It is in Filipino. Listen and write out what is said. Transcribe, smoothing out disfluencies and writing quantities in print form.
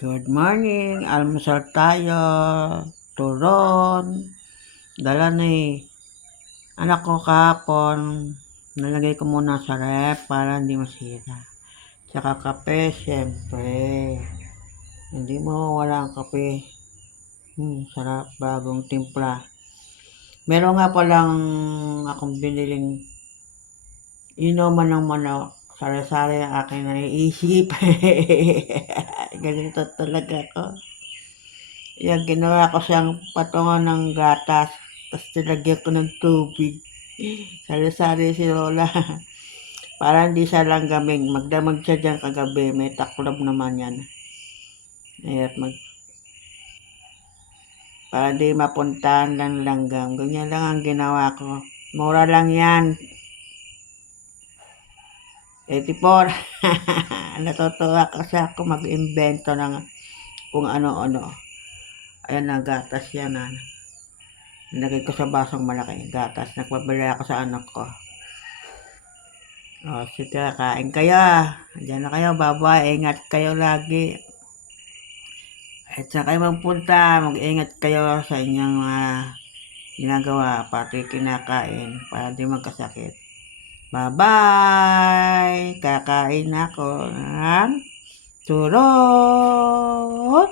Good morning, almusal tayo. Turon. Dala ni anak ko kahapon. Nalagay ko muna sa ref para hindi masira. Tsaka kape, syempre. Hindi mo wala ang kape. Sarap, bagong timpla. Meron nga palang akong biniling inuman ng manok. Sari-sari ang aking naiisip. Ganito talaga ako. Yan, ginawa ko siyang patungan ng gatas. Tapos nilagyan ko ng tubig. Sari-sari si Lola. Para hindi siya langgaming. Magdamag siya dyan kagabi. May taklob naman yan. At para hindi mapuntahan ng langgam. Ganyan lang ang ginawa ko. Mura lang yan. 84. Natutuwa kasi ako mag-invento ng kung ano-ano. Ayan na, gatas yan. Nilagay ko sa basong malaki. Gatas. Nagpabili ako sa anak ko. O, sige, kain kayo. Diyan na kayo, bye-bye. Ingat kayo lagi. At saan kayo magpunta, mag-ingat kayo sa inyong ginagawa, pati kinakain, para di magkasakit. Bye-bye! Kakain ako ng turot!